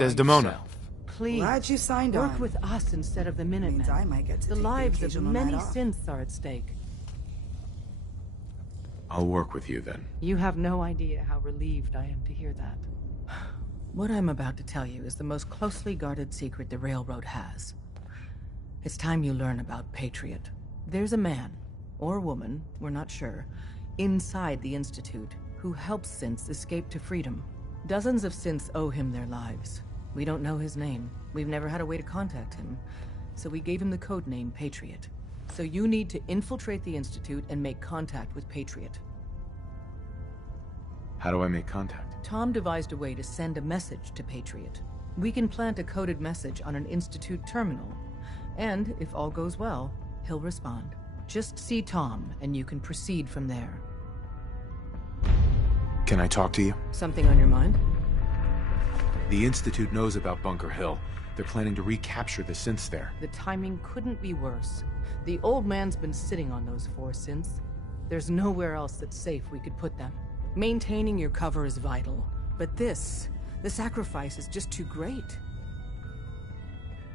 Desdemona. Please, Glad you signed on. work with us instead of the Minutemen. Means I might get to The take the lives of occasional many night off. synths are at stake. I'll work with you then. You have no idea how relieved I am to hear that. What I'm about to tell you is the most closely guarded secret the Railroad has. It's time you learn about Patriot. There's a man, or woman, we're not sure, inside the Institute who helps synths escape to freedom. Dozens of synths owe him their lives. We don't know his name. We've never had a way to contact him. So we gave him the code name Patriot. So you need to infiltrate the Institute and make contact with Patriot. How do I make contact? Tom devised a way to send a message to Patriot. We can plant a coded message on an Institute terminal. And, if all goes well, he'll respond. Just see Tom, and you can proceed from there. Can I talk to you? Something on your mind? The Institute knows about Bunker Hill. They're planning to recapture the synths there. The timing couldn't be worse. The old man's been sitting on those 4 synths. There's nowhere else that's safe we could put them. Maintaining your cover is vital. But the sacrifice is just too great.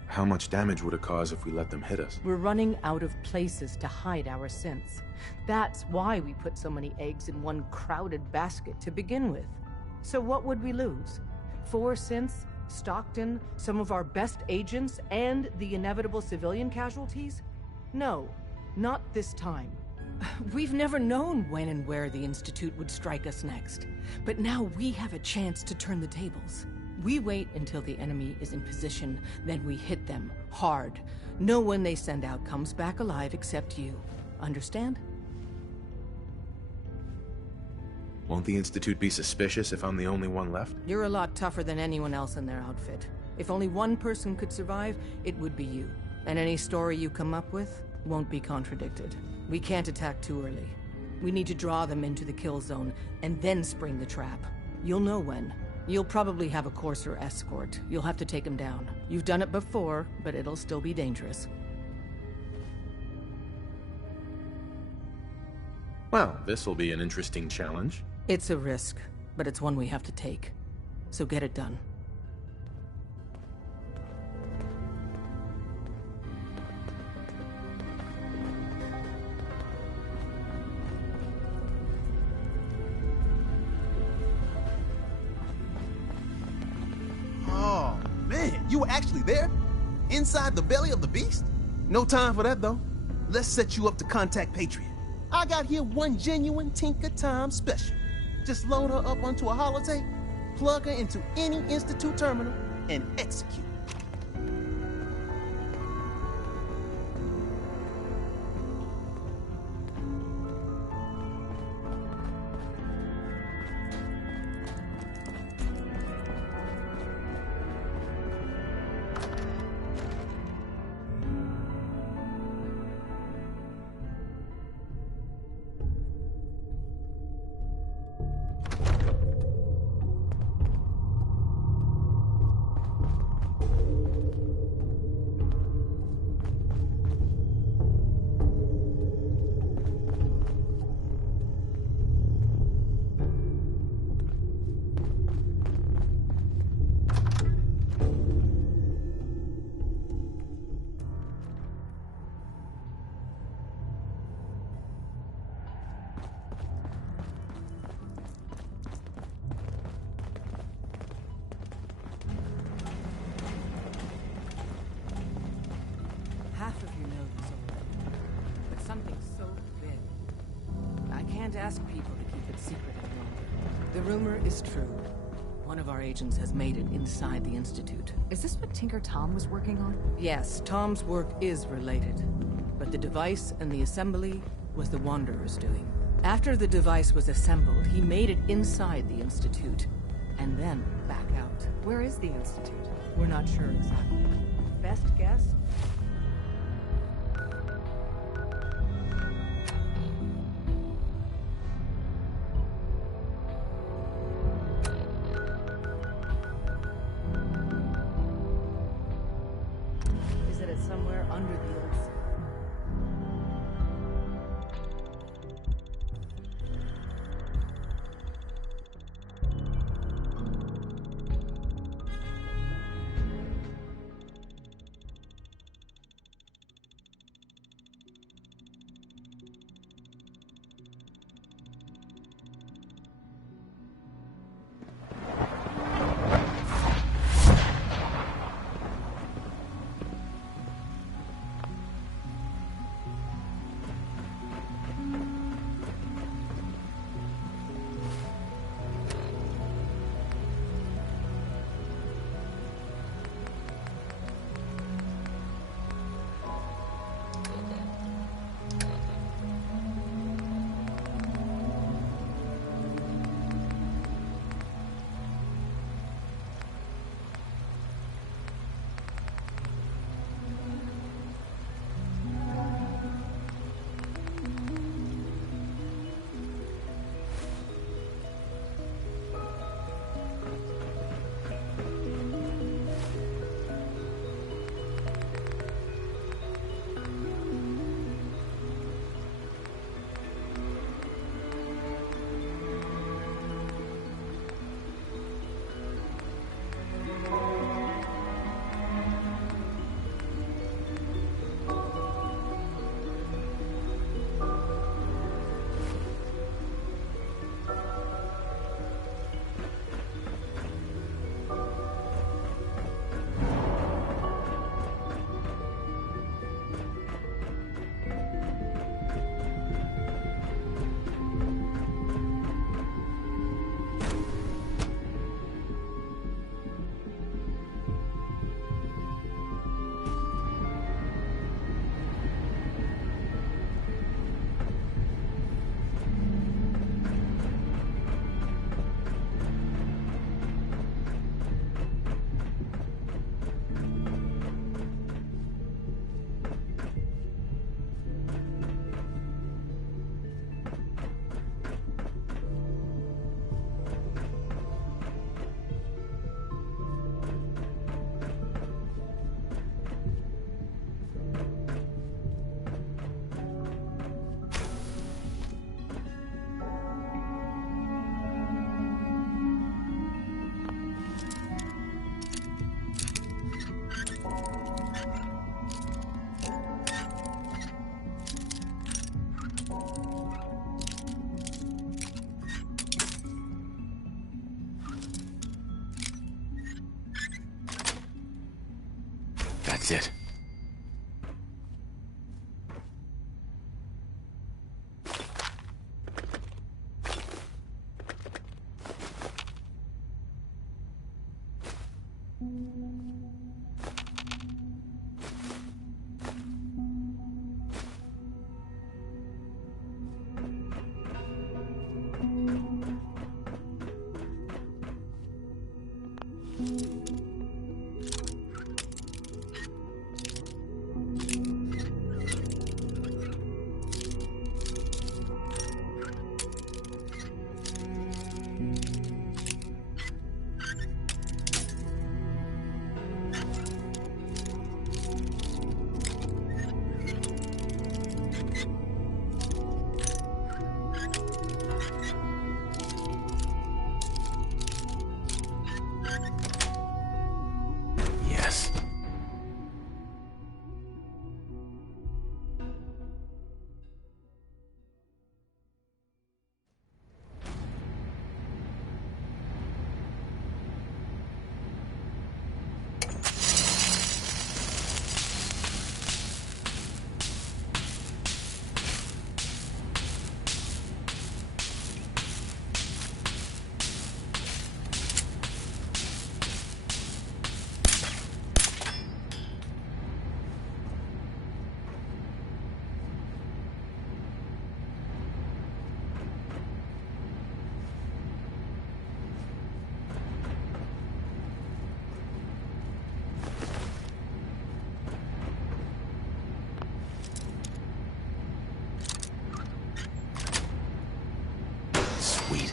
How much damage would it cause if we let them hit us? We're running out of places to hide our synths. That's why we put so many eggs in one crowded basket to begin with. So what would we lose? 4 synths, Stockton, some of our best agents, and the inevitable civilian casualties? No, not this time. We've never known when and where the Institute would strike us next. But now we have a chance to turn the tables. We wait until the enemy is in position, then we hit them hard. No one they send out comes back alive except you. Understand? Won't the Institute be suspicious if I'm the only one left? You're a lot tougher than anyone else in their outfit. If only one person could survive, it would be you. And any story you come up with won't be contradicted. We can't attack too early. We need to draw them into the kill zone, and then spring the trap. You'll know when. You'll probably have a Courser escort. You'll have to take them down. You've done it before, but it'll still be dangerous. Well, this'll be an interesting challenge. It's a risk, but it's one we have to take. So get it done. Oh, man, you were actually there? Inside the belly of the beast? No time for that, though. Let's set you up to contact Patriot. I got here one genuine Tinker Time special. Just load her up onto a holotape, plug her into any Institute terminal, and execute. Half of you know this already, but something so big. I can't ask people to keep it secret any longer. The rumor is true. One of our agents has made it inside the Institute. Is this what Tinker Tom was working on? Yes, Tom's work is related, but the device and the assembly was the Wanderer's doing. After the device was assembled, he made it inside the Institute, and then back out. Where is the Institute? We're not sure exactly. Best guess? Is that it's somewhere under the old... That's it. Yes. Sweet.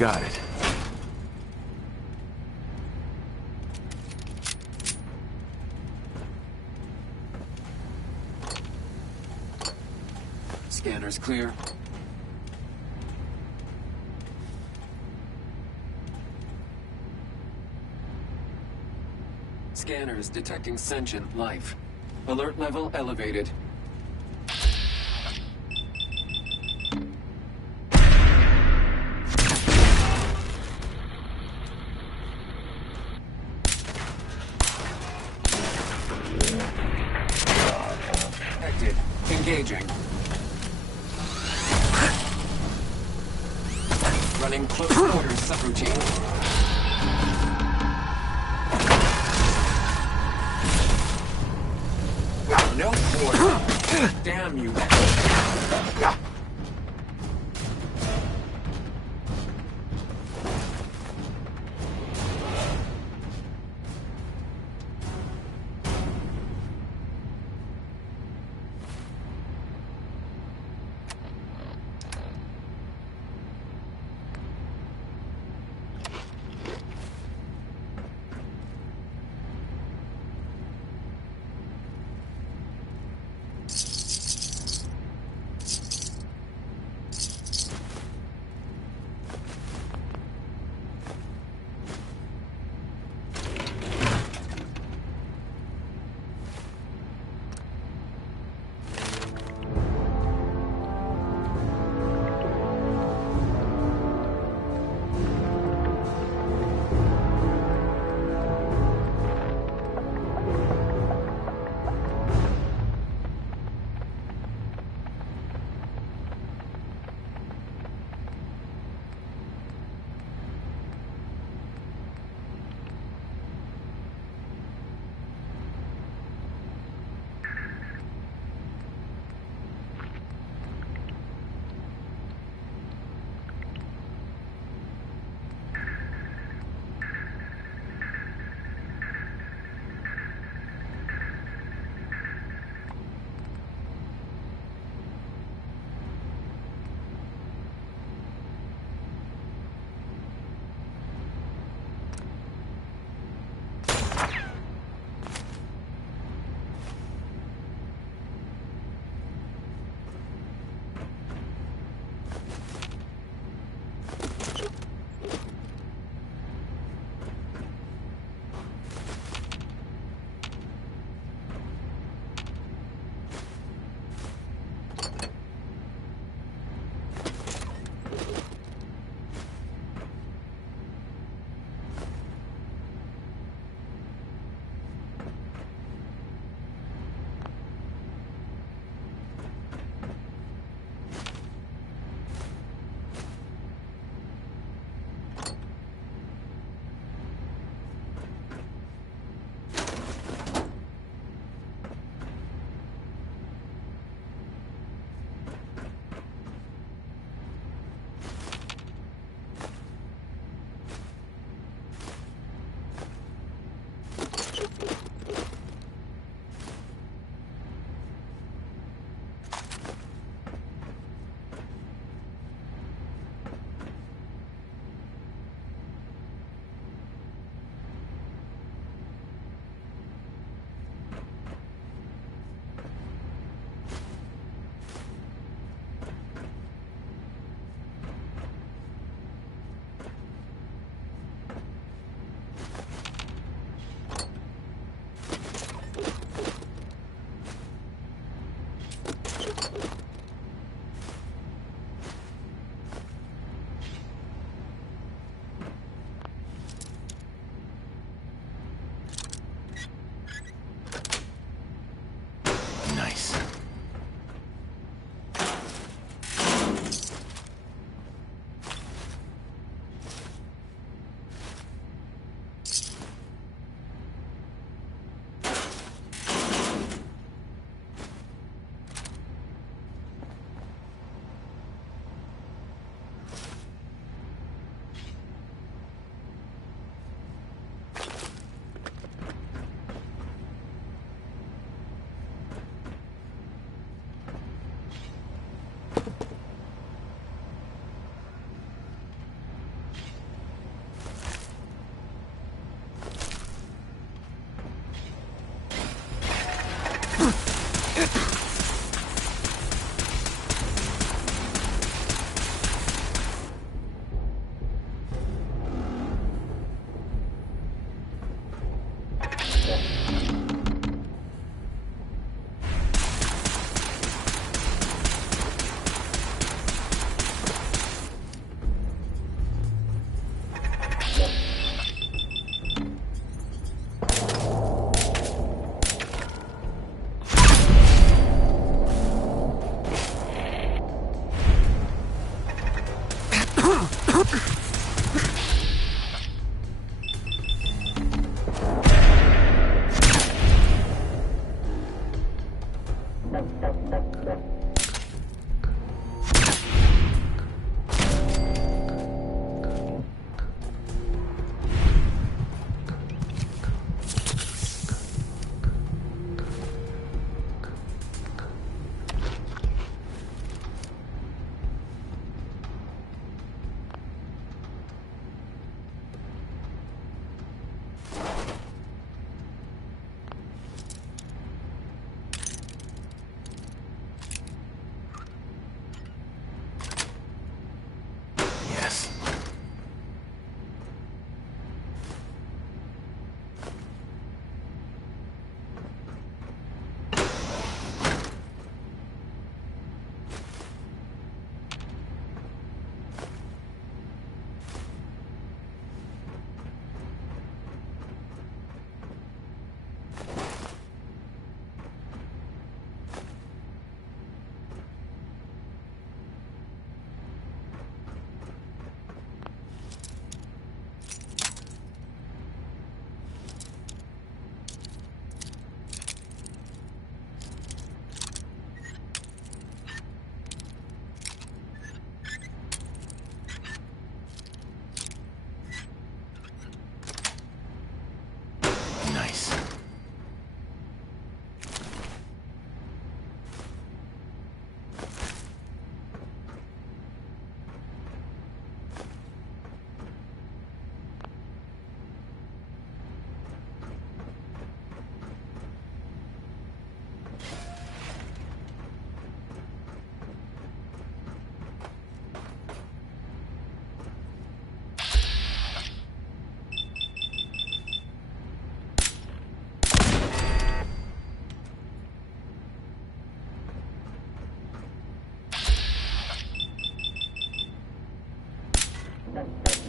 Got it. Scanner's clear. Scanners detecting sentient life. Alert level elevated. Detected. Engaging. Running close quarters subroutine. No quarter. Damn you.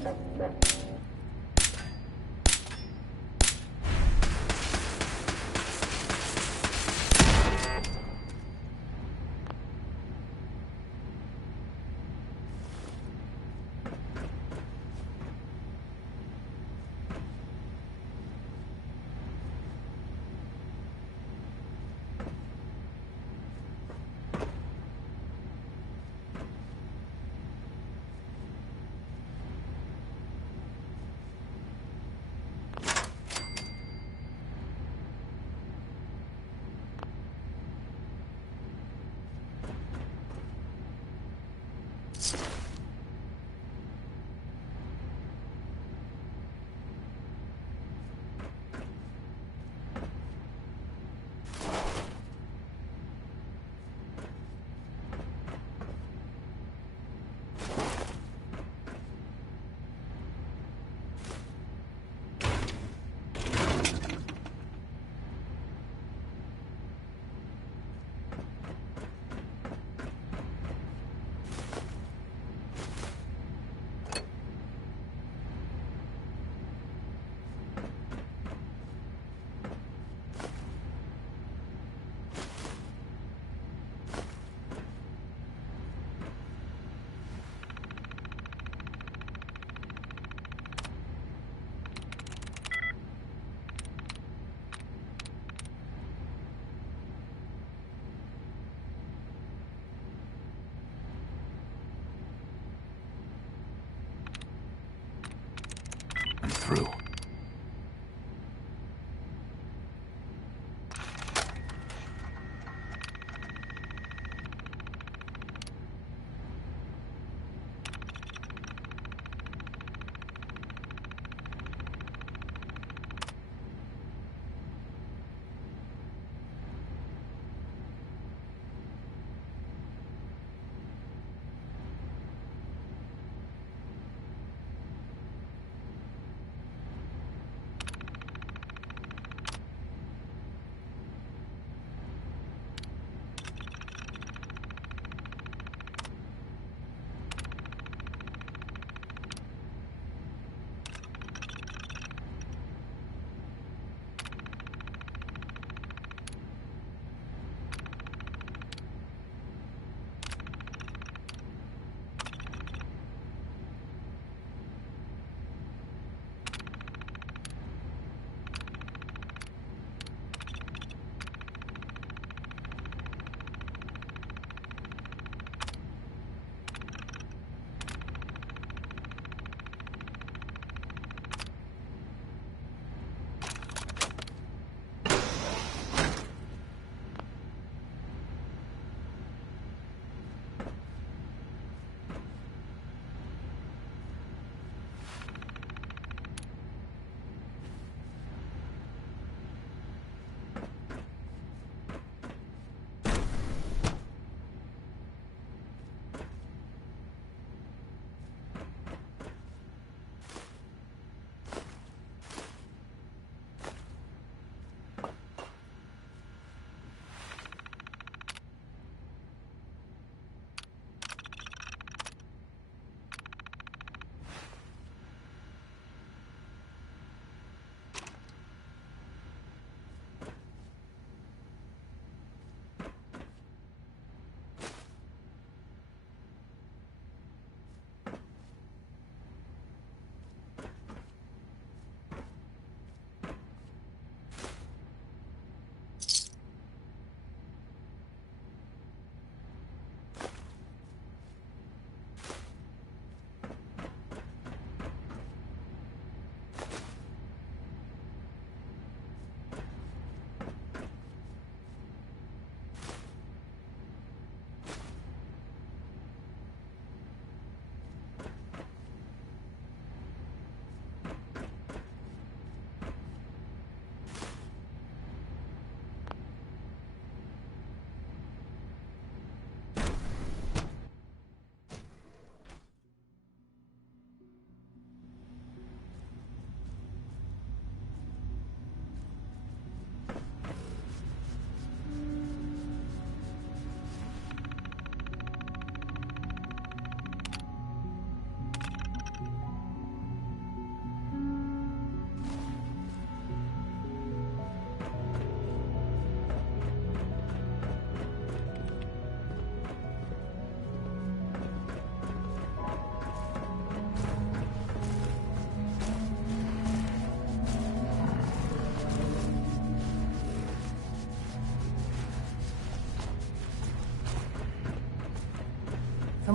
I'm through.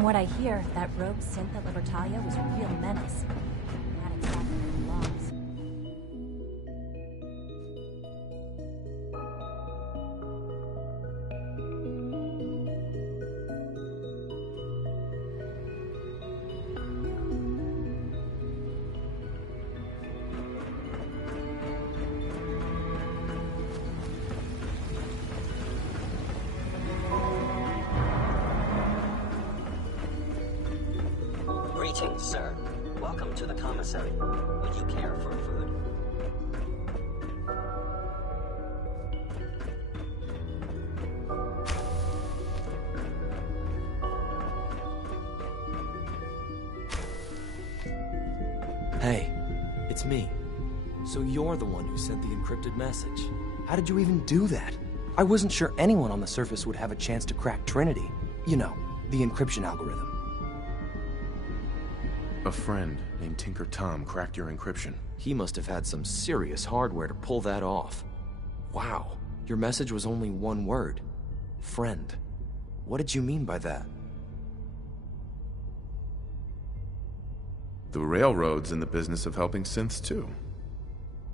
what I hear, that rogue synth at Libertalia was a real menace. Not exactly where it belongs. Greetings, sir. Welcome to the commissary. Would you care for food? Hey, it's me. So you're the one who sent the encrypted message. How did you even do that? I wasn't sure anyone on the surface would have a chance to crack Trinity. You know, the encryption algorithm. A friend named Tinker Tom cracked your encryption. He must have had some serious hardware to pull that off. Wow, your message was only one word. Friend. What did you mean by that? The Railroad's in the business of helping synths too.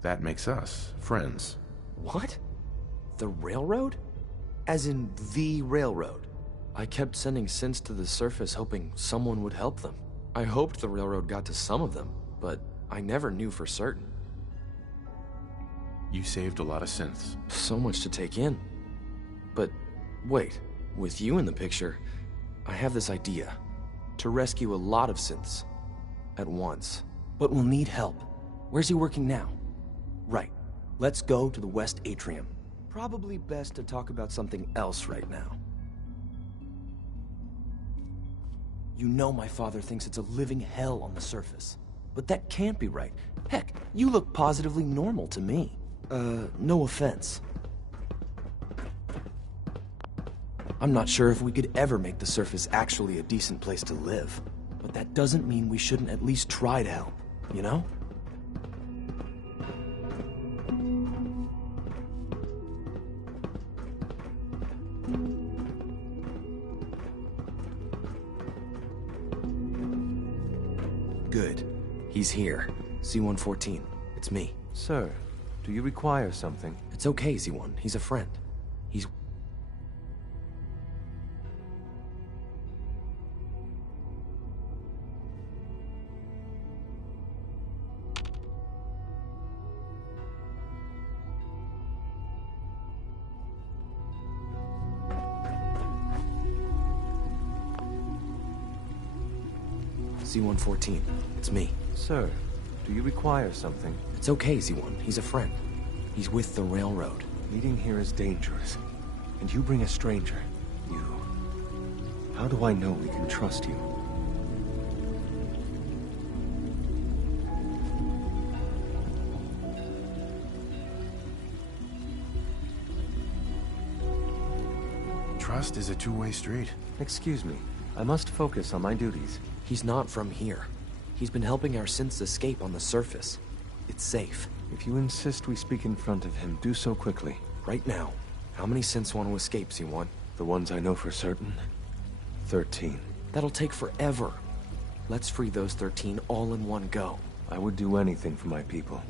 That makes us friends. What? The Railroad? As in the Railroad? I kept sending synths to the surface hoping someone would help them. I hoped the Railroad got to some of them, but I never knew for certain. You saved a lot of synths. So much to take in. But wait, with you in the picture, I have this idea. To rescue a lot of synths. At once. But we'll need help. Where's he working now? Right. Let's go to the West Atrium. Probably best to talk about something else right now. You know my father thinks it's a living hell on the surface. But that can't be right. Heck, you look positively normal to me. No offense. I'm not sure if we could ever make the surface actually a decent place to live. But that doesn't mean we shouldn't at least try to help, you know? Good. He's here. C-114. It's me. Sir, do you require something? It's okay, Z1. He's a friend. He's... C-114. It's me. Sir, do you require something? It's okay, Z1. He's a friend. He's with the Railroad. Meeting here is dangerous. And you bring a stranger. You... How do I know we can trust you? Trust is a two-way street. Excuse me. I must focus on my duties. He's not from here. He's been helping our synths escape on the surface. It's safe. If you insist we speak in front of him, do so quickly. Right now. How many synths want to escape, C1? The ones I know for certain? 13. That'll take forever. Let's free those 13 all in one go. I would do anything for my people.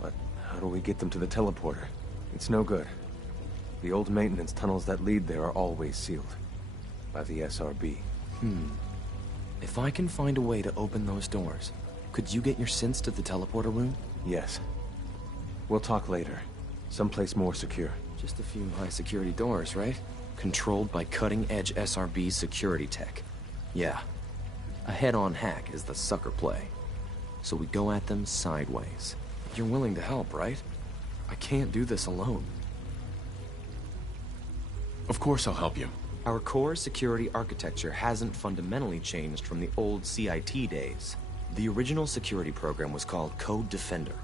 But how do we get them to the teleporter? It's no good. The old maintenance tunnels that lead there are always sealed. By the SRB. If I can find a way to open those doors, could you get your synths to the teleporter room? Yes. We'll talk later. Someplace more secure. Just a few high-security doors, right? Controlled by cutting-edge SRB security tech. Yeah. A head-on hack is the sucker play. So we go at them sideways. You're willing to help, right? I can't do this alone. Of course I'll help you. Our core security architecture hasn't fundamentally changed from the old CIT days. The original security program was called Code Defender.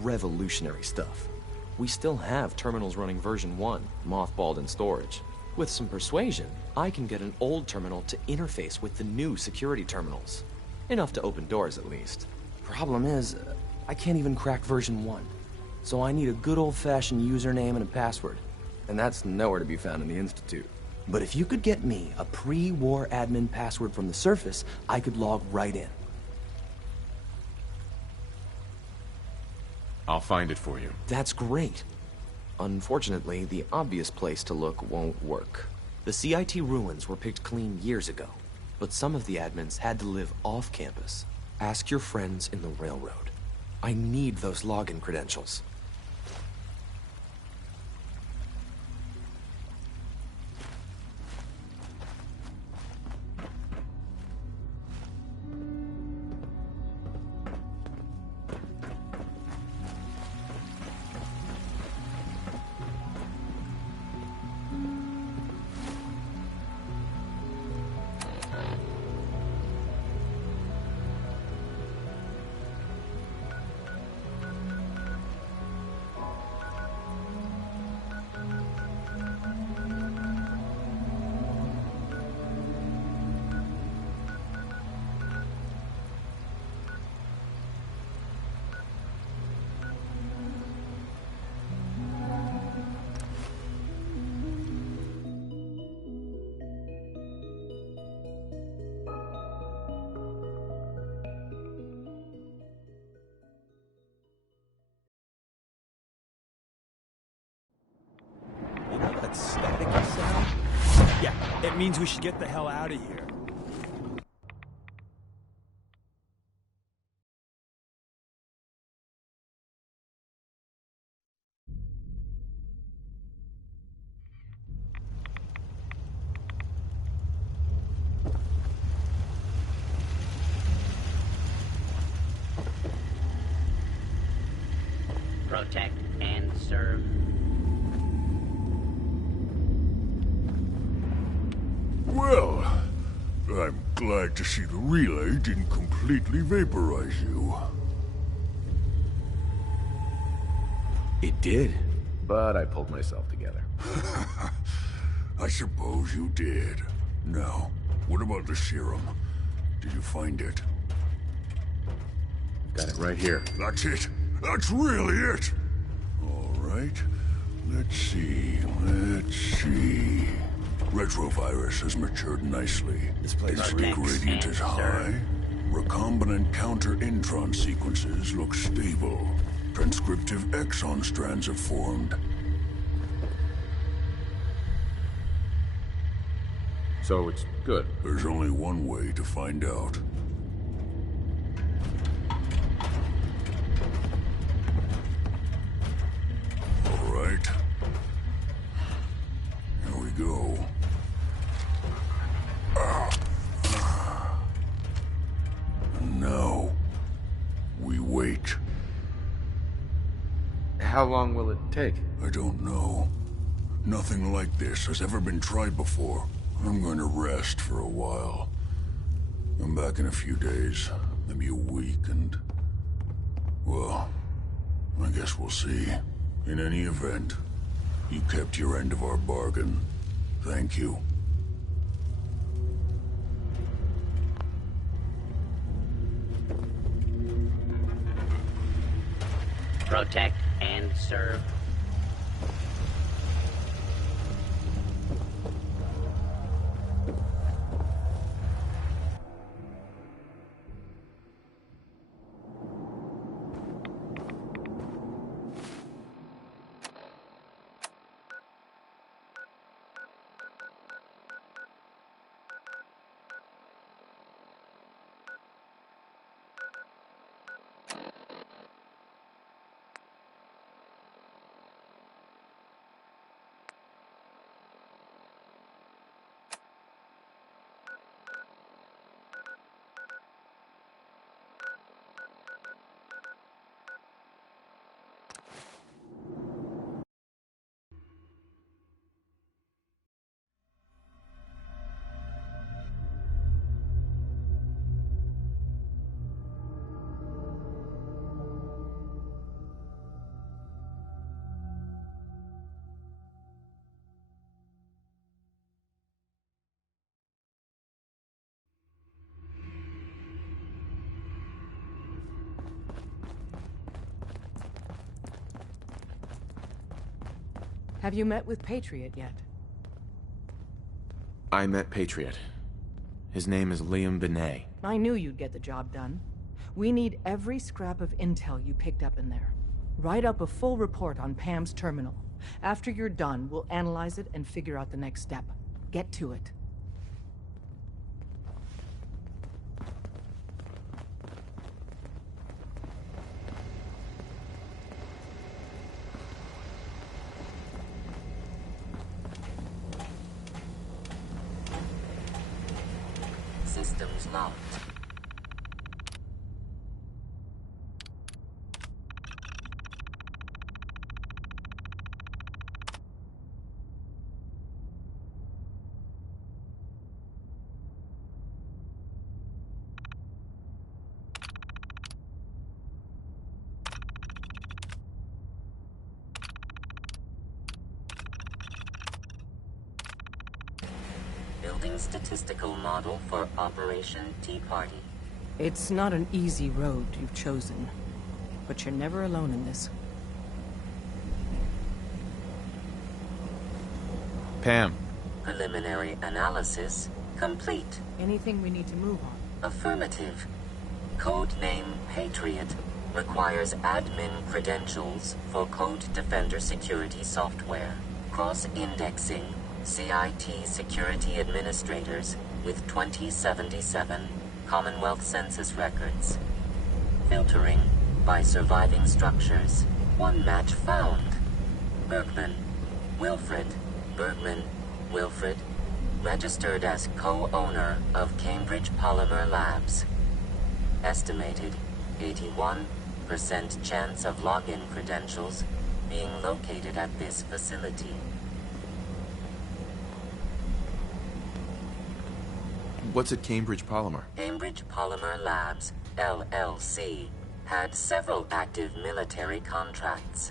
Revolutionary stuff. We still have terminals running version 1, mothballed in storage. With some persuasion, I can get an old terminal to interface with the new security terminals. Enough to open doors, at least. Problem is, I can't even crack version 1. So I need a good old-fashioned username and a password. And that's nowhere to be found in the Institute. But if you could get me a pre-war admin password from the surface, I could log right in. I'll find it for you. That's great. Unfortunately, the obvious place to look won't work. The CIT ruins were picked clean years ago, but some of the admins had to live off campus. Ask your friends in the railroad. I need those login credentials. That static sound? Yeah, it means we should get the hell out of here. Protect and serve. Well, I'm glad to see the relay didn't completely vaporize you. It did, but I pulled myself together. I suppose you did. Now, what about the serum? Did you find it? Got it right here. That's it. That's really it. All right. Let's see. Retrovirus has matured nicely. This place Its reeks. gradient is high. Recombinant counter-intron sequences look stable. Transcriptive exon strands have formed. So it's good. There's only one way to find out. All right. Here we go. And now, we wait. How long will it take? I don't know. Nothing like this has ever been tried before. I'm going to rest for a while. I'm back in a few days, maybe a week, and... well, I guess we'll see. In any event, you kept your end of our bargain. Thank you. Protect and serve. Have you met with Patriot yet? I met Patriot. His name is Liam Benet. I knew you'd get the job done. We need every scrap of intel you picked up in there. Write up a full report on Pam's terminal. After you're done, we'll analyze it and figure out the next step. Get to it. Systems locked. Building statistical model for Operation Tea Party. It's not an easy road you've chosen, but you're never alone in this. Pam. Preliminary analysis complete. Anything we need to move on? Affirmative. Codename Patriot requires admin credentials for Code Defender security software. Cross-indexing CIT security administrators with 2077 Commonwealth Census records. Filtering by surviving structures. One match found. Bergman. Wilfred. Bergman. Wilfred. Registered as co-owner of Cambridge Polymer Labs. Estimated 81% chance of login credentials being located at this facility. What's at Cambridge Polymer? Cambridge Polymer Labs, LLC, had several active military contracts,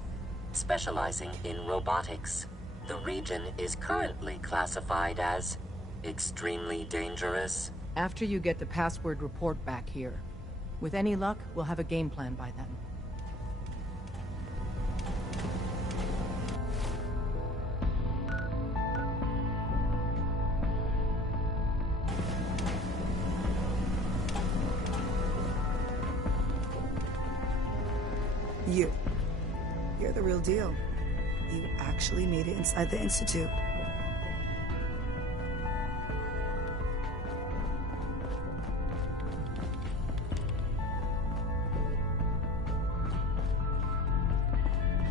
specializing in robotics. The region is currently classified as extremely dangerous. After you get the password report back here. With any luck, we'll have a game plan by then. You're the real deal. You actually made it inside the Institute.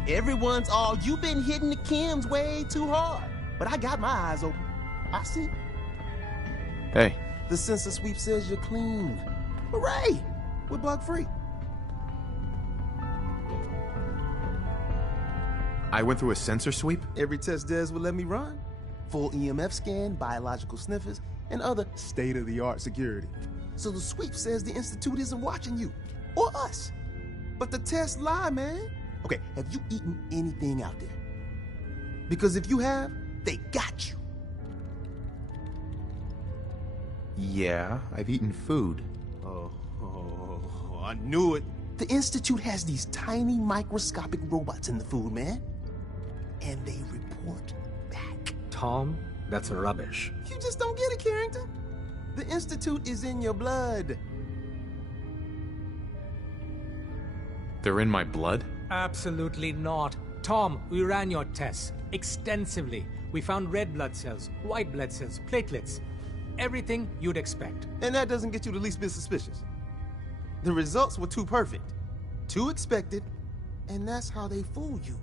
Everyone's all, you've been hitting the chems way too hard. But I got my eyes open. I see. Hey. The sensor sweep says you're clean. Hooray! We're bug-free. I went through a sensor sweep? Every test Des would let me run. Full EMF scan, biological sniffers, and other state-of-the-art security. So the sweep says the Institute isn't watching you, or us. But the tests lie, man. Okay, have you eaten anything out there? Because if you have, they got you. Yeah, I've eaten food. Oh, I knew it. The Institute has these tiny microscopic robots in the food, man. And they report back. Tom, that's rubbish. You just don't get it, Carrington. The Institute is in your blood. They're in my blood? Absolutely not. Tom, we ran your tests extensively. We found red blood cells, white blood cells, platelets. Everything you'd expect. And that doesn't get you the least bit suspicious. The results were too perfect, too expected, and that's how they fool you.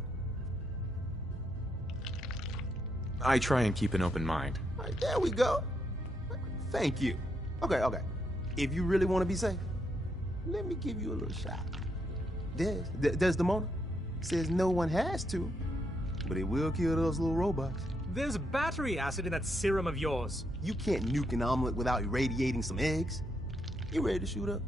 I try and keep an open mind. All right, there we go. Thank you. Okay. If you really want to be safe, let me give you a little shot. Desdemona says no one has to, but it will kill those little robots. There's battery acid in that serum of yours. You can't nuke an omelet without irradiating some eggs. You ready to shoot up?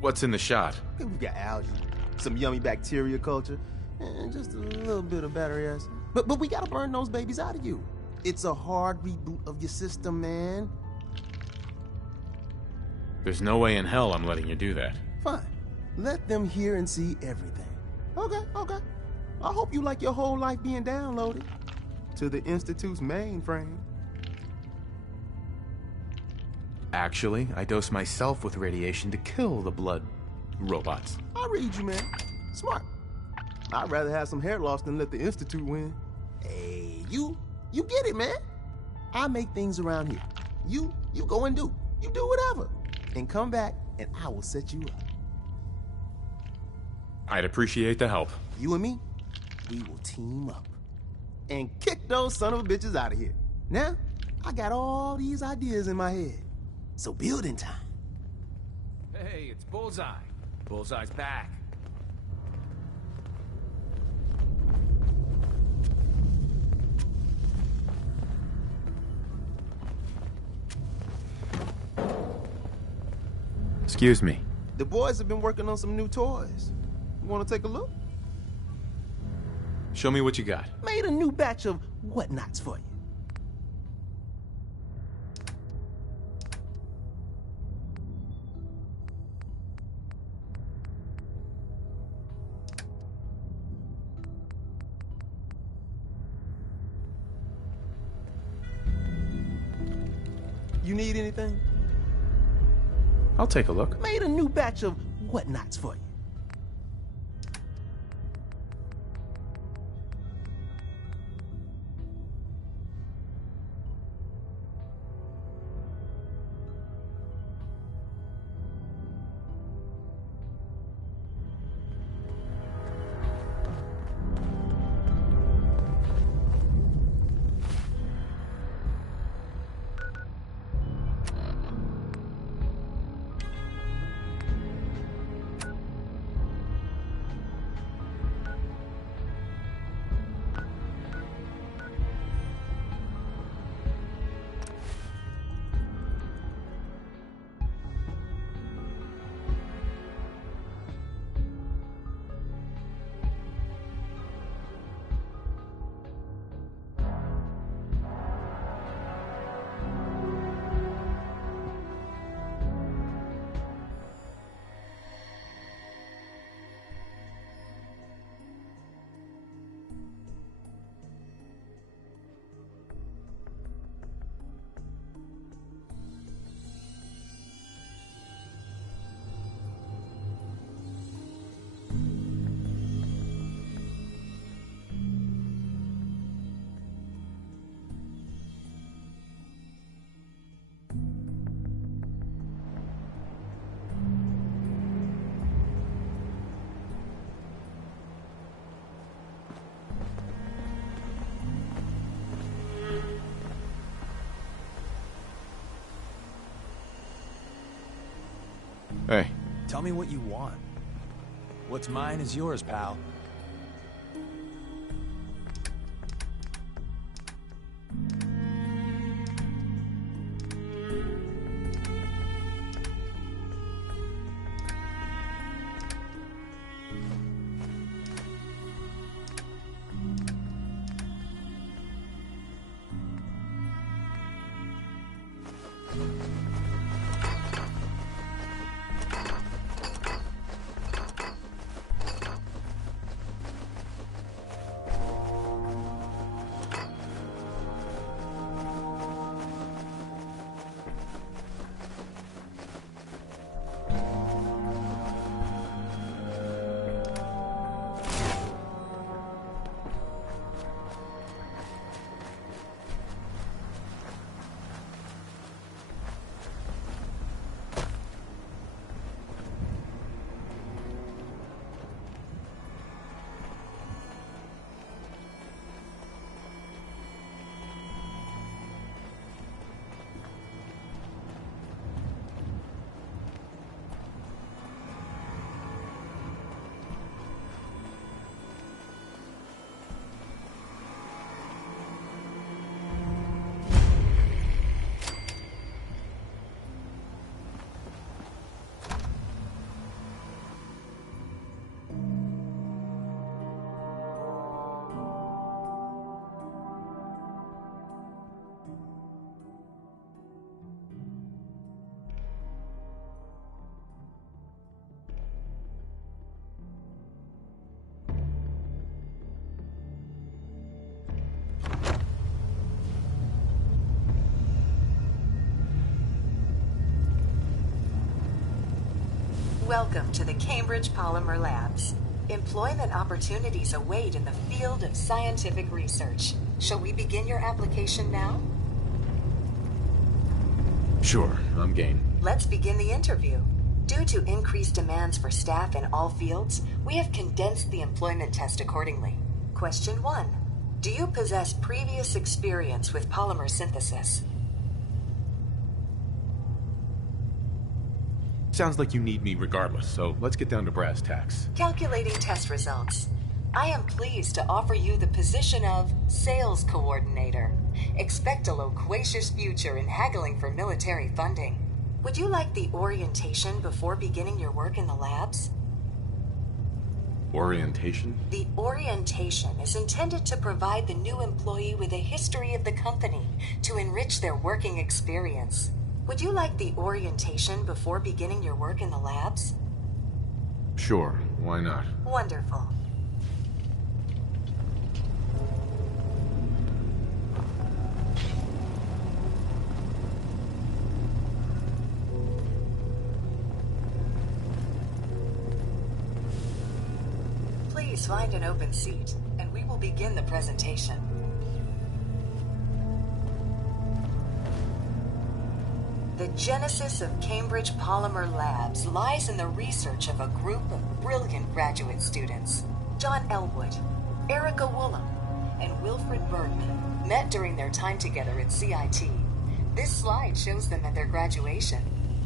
What's in the shot? We've got algae, some yummy bacteria culture, and just a little bit of battery acid. But we gotta burn those babies out of you. It's a hard reboot of your system, man. There's no way in hell I'm letting you do that. Fine. Let them hear and see everything. Okay. I hope you like your whole life being downloaded. to the Institute's mainframe. Actually, I dose myself with radiation to kill the blood robots. I read you, man. Smart. I'd rather have some hair loss than let the Institute win. Hey, you get it, man. I make things around here. You go and do. You do whatever. And come back, and I will set you up. I'd appreciate the help. You and me, we will team up. And kick those son of a bitches out of here. Now, I got all these ideas in my head. So building time. Hey, it's Bullseye. Bullseye's back. Excuse me. The boys have been working on some new toys. You want to take a look? Show me what you got. Made a new batch of whatnots for you. You need anything? I'll take a look. Made a new batch of whatnots for you. Hey. Tell me what you want. What's mine is yours, pal. Welcome to the Cambridge Polymer Labs. Employment opportunities await in the field of scientific research. Shall we begin your application now? Sure, I'm game. Let's begin the interview. Due to increased demands for staff in all fields, we have condensed the employment test accordingly. Question 1. Do you possess previous experience with polymer synthesis? Sounds like you need me regardless, so let's get down to brass tacks. Calculating test results. I am pleased to offer you the position of Sales Coordinator. Expect a loquacious future in haggling for military funding. Would you like the orientation before beginning your work in the labs? Orientation? The orientation is intended to provide the new employee with a history of the company to enrich their working experience. Would you like the orientation before beginning your work in the labs? Sure, why not? Wonderful. Please find an open seat, and we will begin the presentation. The genesis of Cambridge Polymer Labs lies in the research of a group of brilliant graduate students. John Elwood, Erica Woolham, and Wilfred Bergman met during their time together at CIT. This slide shows them at their graduation.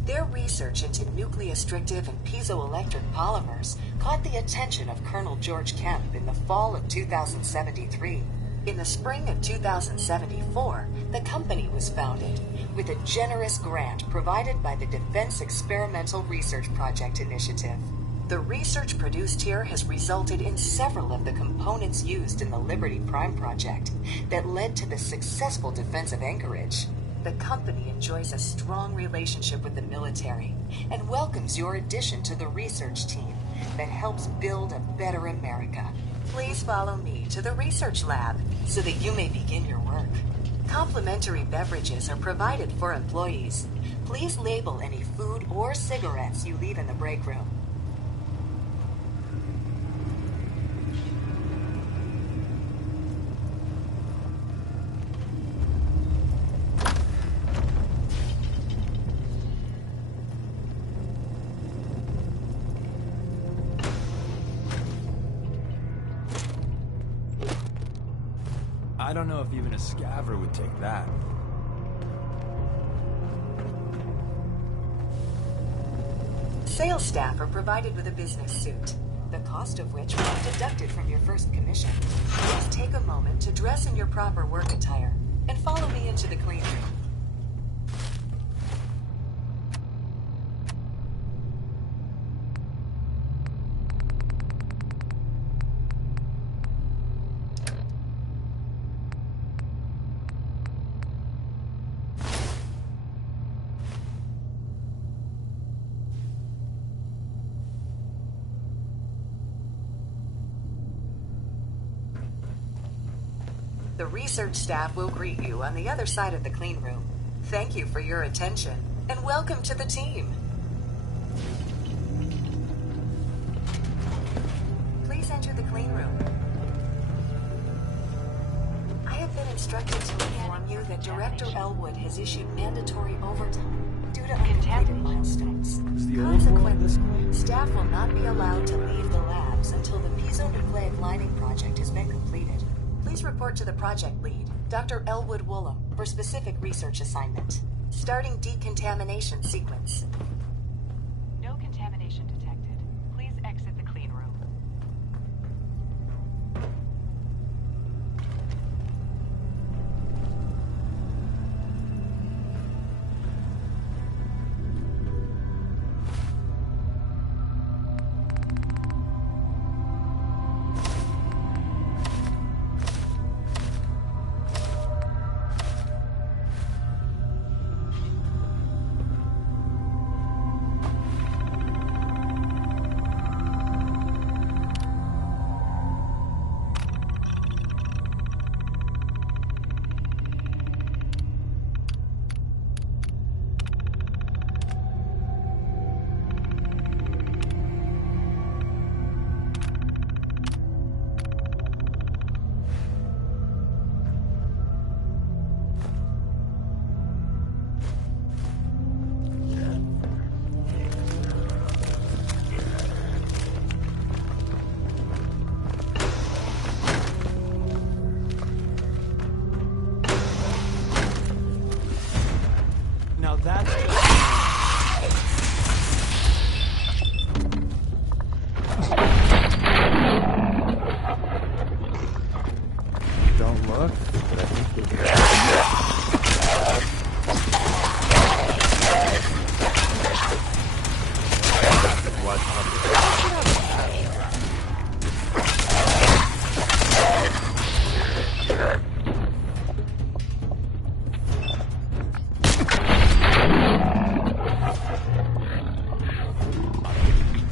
Their research into nucleostrictive and piezoelectric polymers caught the attention of Colonel George Kemp in the fall of 2073. In the spring of 2074, the company was founded with a generous grant provided by the Defense Experimental Research Project Initiative. The research produced here has resulted in several of the components used in the Liberty Prime project that led to the successful defense of Anchorage. The company enjoys a strong relationship with the military and welcomes your addition to the research team that helps build a better America. Please follow me to the research lab so that you may begin your work. Complimentary beverages are provided for employees. Please label any food or cigarettes you leave in the break room. I don't know if even a scaver would take that. Sales staff are provided with a business suit, the cost of which will be deducted from your first commission. Please take a moment to dress in your proper work attire and follow me into the clean room. The research staff will greet you on the other side of the clean room. Thank you for your attention, and welcome to the team. Please enter the clean room. I have been instructed to inform you that Director Elwood has issued mandatory overtime due to uncompleted milestones. Consequently, staff will not be allowed to leave the labs until the piezonucleic lining project has been completed. Please report to the project lead, Dr. Elwood Woolham, for specific research assignment. Starting decontamination sequence. No contamination detected. Please exit the clean room.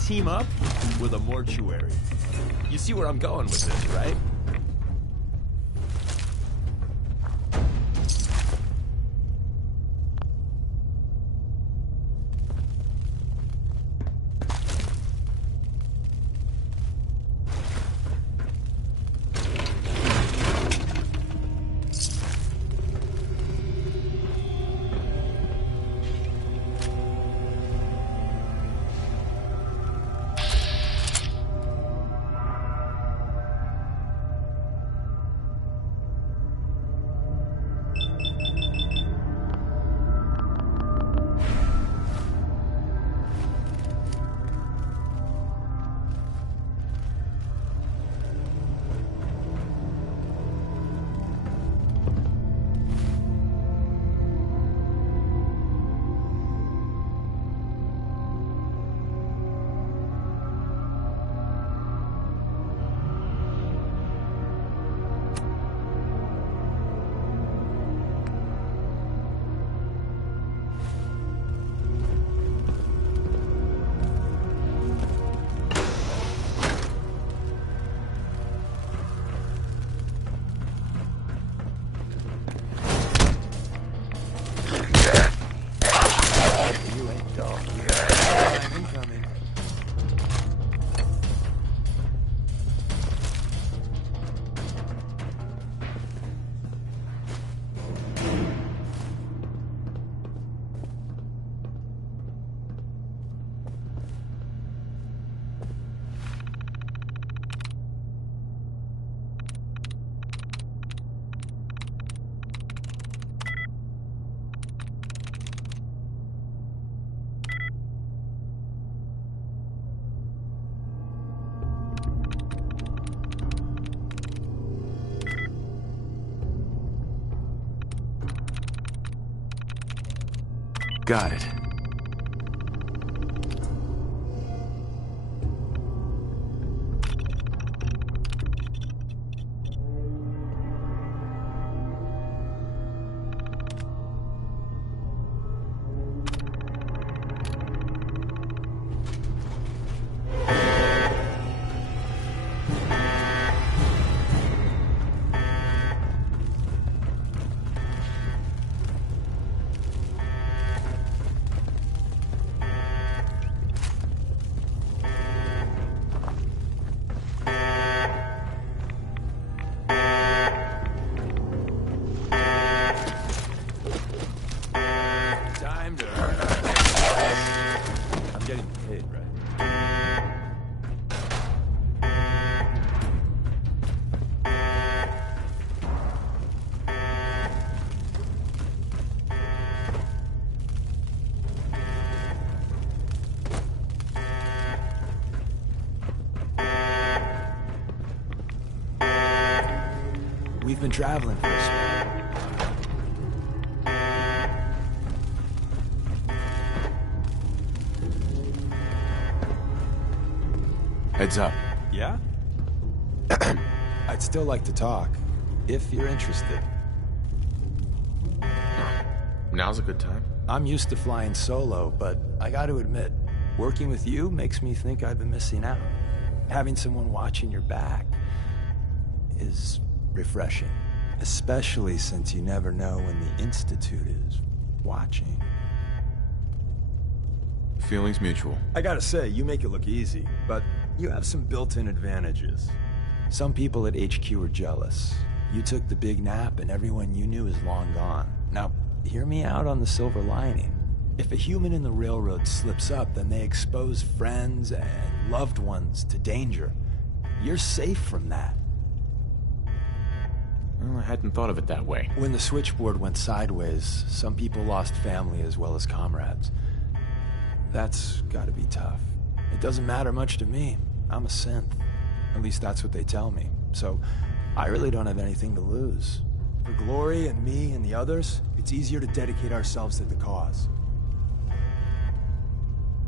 Team up with a mortuary. You see where I'm going with this, right? Got it. We've been traveling for a while. Heads up. Yeah? I'd still like to talk, if you're interested. Now's a good time. I'm used to flying solo, but I gotta admit, working with you makes me think I've been missing out. Having someone watching your back is refreshing, especially since you never know when the Institute is watching. Feelings mutual. I gotta say, you make it look easy, but you have some built-in advantages. Some people at HQ are jealous. You took the big nap and everyone you knew is long gone. Now, hear me out on the silver lining. If a human in the railroad slips up, then they expose friends and loved ones to danger. You're safe from that. Well, I hadn't thought of it that way. When the switchboard went sideways, some people lost family as well as comrades. That's gotta be tough. It doesn't matter much to me. I'm a synth. At least that's what they tell me. So, I really don't have anything to lose. For Glory and me and the others, it's easier to dedicate ourselves to the cause.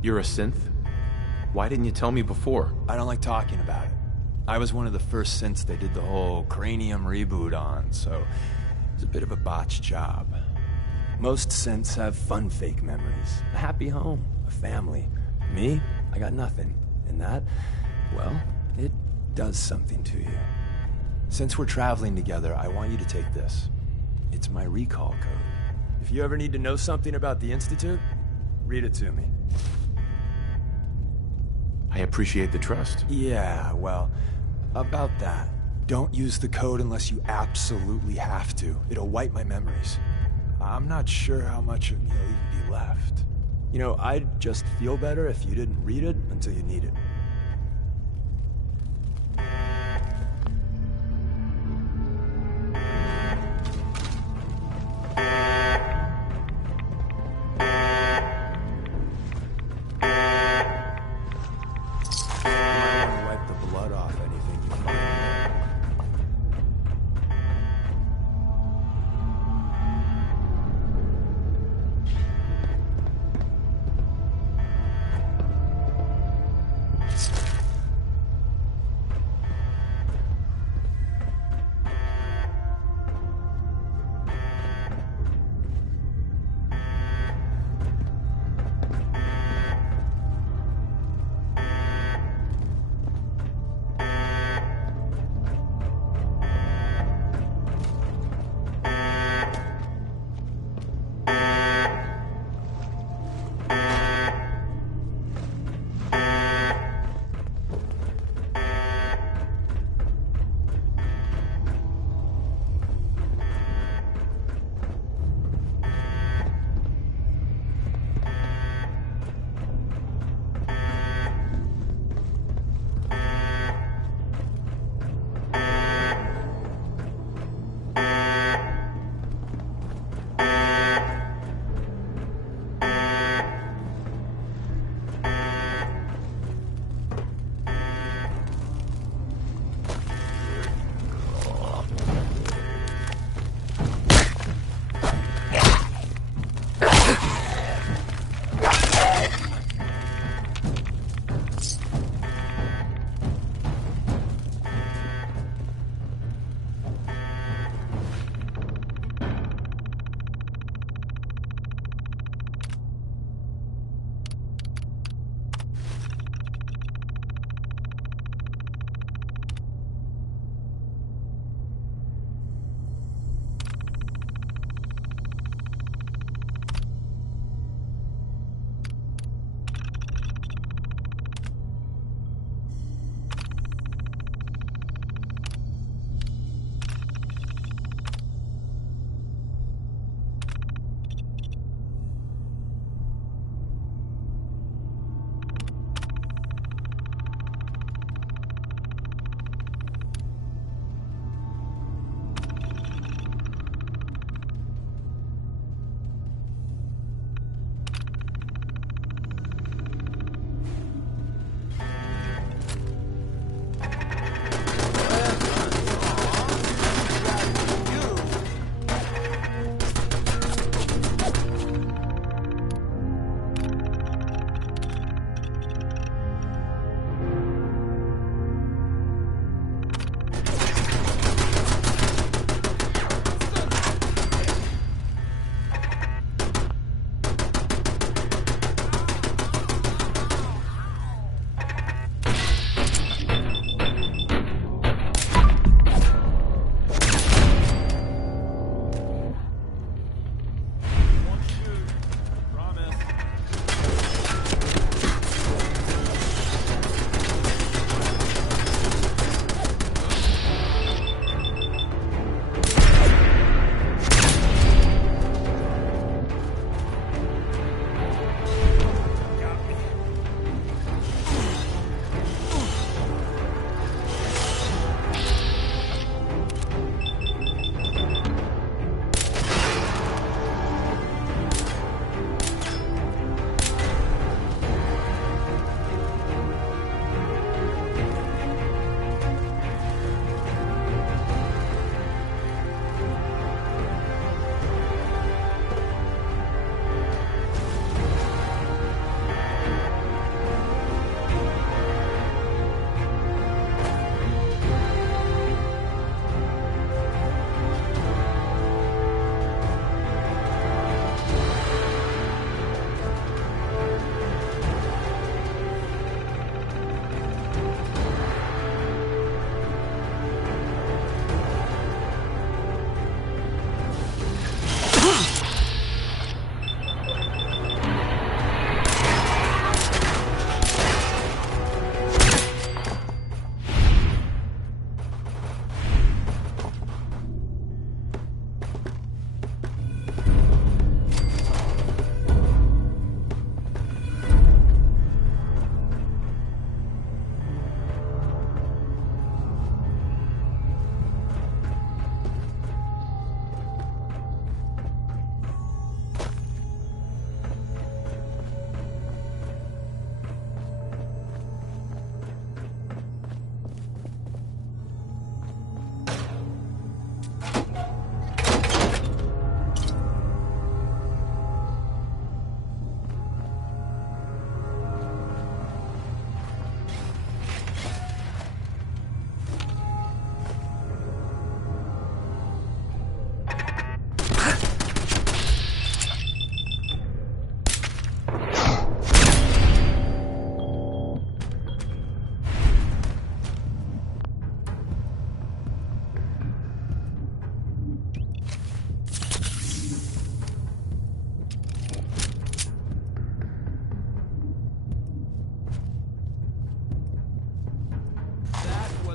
You're a synth? Why didn't you tell me before? I don't like talking about it. I was one of the first synths they did the whole Cranium reboot on, so it's a bit of a botched job. Most synths have fun fake memories, a happy home, a family. Me, I got nothing. And that, well, it does something to you. Since we're traveling together, I want you to take this. It's my recall code. If you ever need to know something about the Institute, read it to me. I appreciate the trust. Yeah, well, about that. Don't use the code unless you absolutely have to. It'll wipe my memories. I'm not sure how much of me will even be left. You know, I'd just feel better if you didn't read it until you need it.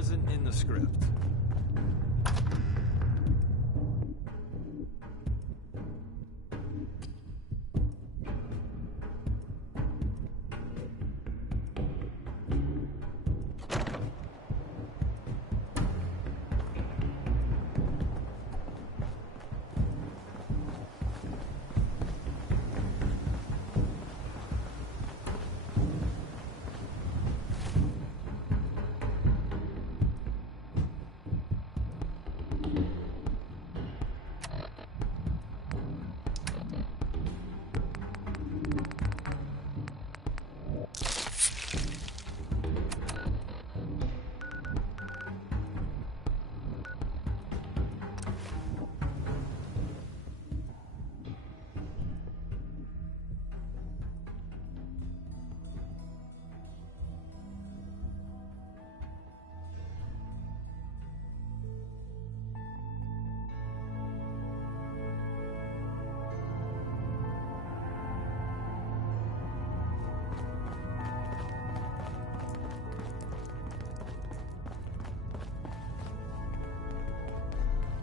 wasn't in the script.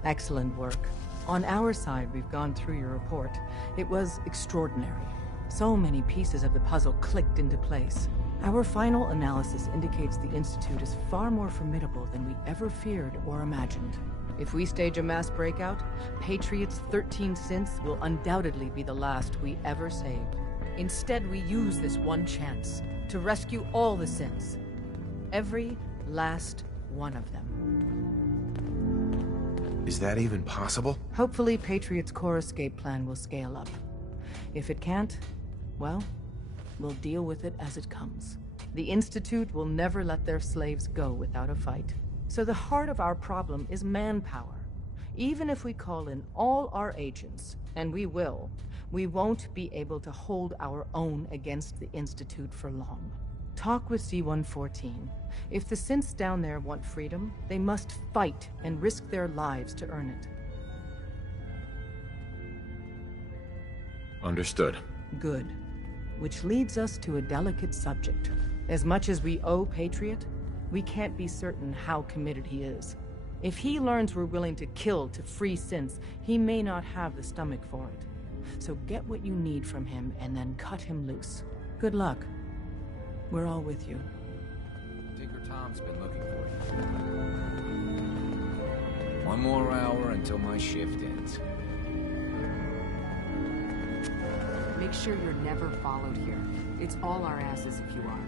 Excellent work. On our side, we've gone through your report. It was extraordinary. So many pieces of the puzzle clicked into place. Our final analysis indicates the Institute is far more formidable than we ever feared or imagined. If we stage a mass breakout, Patriot's 13 synths will undoubtedly be the last we ever saved. Instead, we use this one chance to rescue all the synths. Every last one of them. Is that even possible? Hopefully, Patriot's core escape plan will scale up. If it can't, well, we'll deal with it as it comes. The Institute will never let their slaves go without a fight. So the heart of our problem is manpower. Even if we call in all our agents, and we will, we won't be able to hold our own against the Institute for long. Talk with C-114. If the synths down there want freedom, they must fight and risk their lives to earn it. Understood. Good. Which leads us to a delicate subject. As much as we owe Patriot, we can't be certain how committed he is. If he learns we're willing to kill to free synths, he may not have the stomach for it. So get what you need from him and then cut him loose. Good luck. We're all with you. Tinker Tom's been looking for you. One more hour until my shift ends. Make sure you're never followed here. It's all our asses if you are.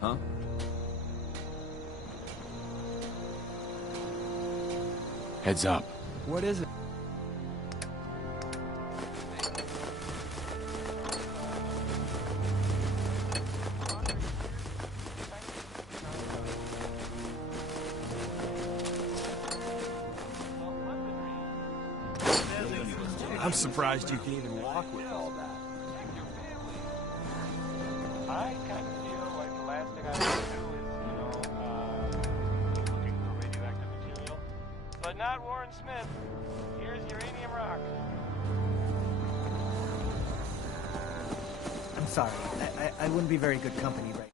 Huh? Heads up. What is it? I'm surprised you can even walk with all that. I kind of feel like the last thing I want to do is, looking for radioactive material. But not Warren Smith. Here's uranium rock. I'm sorry. I wouldn't be very good company right